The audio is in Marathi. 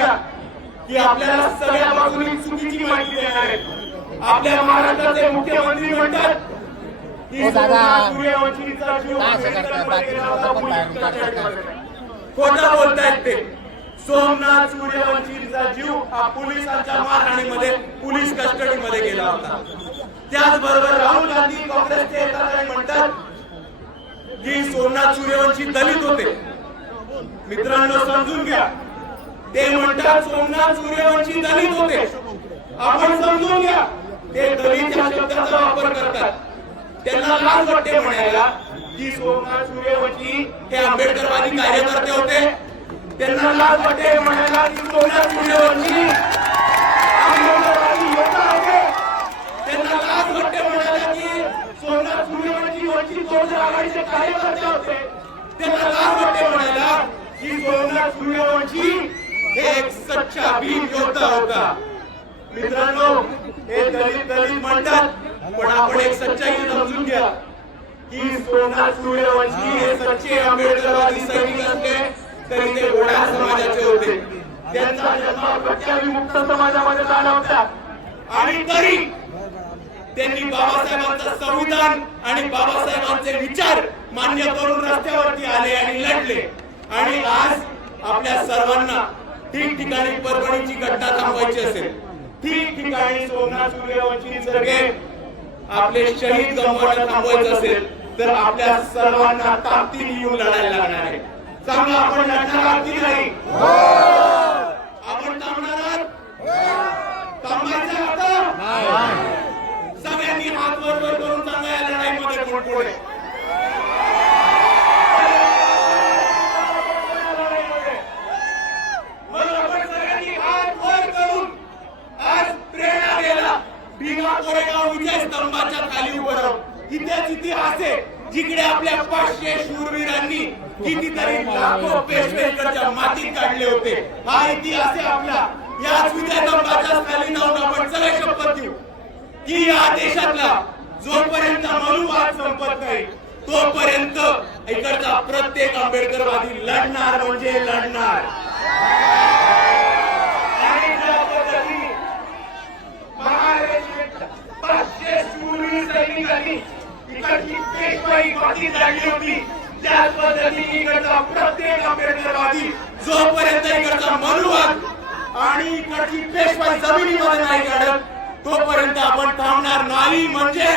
घ्या की आपल्याला सगळ्या बाजूनी चुकीची माहिती देणार आहेत. आपल्या महाराष्ट्राचे मुख्यमंत्री म्हणतात की हो. खोटं बोलतायत ते? सोमनाथ सूर्यवंशीचा जीव हा पोलिसांच्या मारहाणीमध्ये पोलीस कस्टडीमध्ये गेला होता. त्याचबरोबर राहुल गांधी काँग्रेसचे म्हणतात की सोमनाथ सूर्यवंशी दलित होते. मित्रांनो समजून घ्या. ते म्हणतात सोमनाथ सूर्यवंशी दलित होते. आपण समजून घ्या ते दलित या शब्दाचा वापर करतात. त्यांना लाज वाटते म्हणायला की सोमनाथ सूर्यवंशी हे आंबेडकरवादी कार्यकर्ते होते. त्यांना लाज वाटते म्हणायला की सोमनाथ सूर्यवंशी आंबेडकरवादी योद्धा होते. त्यांना लाज वाटते म्हणायला की सोमनाथ सूर्यवंशी वंचित बहुजन आघाडीचे कार्यकर्ते होते. त्यांना लाज वाटते म्हणायला की सोमनाथ सूर्यवंशी हे एक सच्चा भीम योद्धा होता. मित्रांनो हे दलित दलित म्हणतात पण आपण एक सच्चाई समजून घ्या. की सोना सूर्यवंशी हे सच्चे आंबेडकरवादी सैनिक असले तरी ते गोड्या समाजाचे होते. त्यांचा जन्म प्रत्याविमुक्त समाजामध्ये झाला होता. आणि तरी त्यांनी बाबासाहेबांचं संविधान आणि बाबासाहेबांचे विचार मान्य करून रस्त्यावरती आले आणि लढले. आणि आज आपल्या सर्वांना ठिकठिकाणी परभणीची घटना थांबवायची असेल ठिकठिकाणी सोमनाथ सूर्यवंशी सारखे आपले शहीद गमवायला थांबवायचं असेल तर आपल्या सर्वांना ताकदीने येऊन लढायला लागणार आहे. सांगा आपण लढणार आहात की नाही? आपण थांबणार आहात? थांबायचं आता? सगळ्यांनी हात वर करून सांगा या लढाईमध्ये कोण कोण आहे द्यायला भीमा कोरेगाव विजय स्तंभाच्या खाली उभं राहून इतिहास इतिहास आहे जिकडे आपल्या पाचशे शूरवीरांनी कितीतरी लाखो पेशवेकरच्या मातीत काढले होते हा इतिहास आहे आपला याच विजय स्तंभाच्या खाली जाऊन आपण सगळे शपथ घेऊ की या देशातला जोपर्यंत मनुवाद संपत नाही तोपर्यंत इकडचा प्रत्येक आंबेडकरवादी लढणार म्हणजे लढणार आणि ज्या पद्धतीने महाराष्ट्रात पाचशे शूरवीर सैनिकांनी इकडची पेशवाई बाकी जागली होती. त्याच पद्धतीने इकडचा प्रत्येक आंबेडकरवादी जोपर्यंत इकडचा मनुवाद आणि इकडची पेशवाई जमिनीमध्ये नाही काढत तोपर्यंत आपण थांबणार नाही. म्हणजे?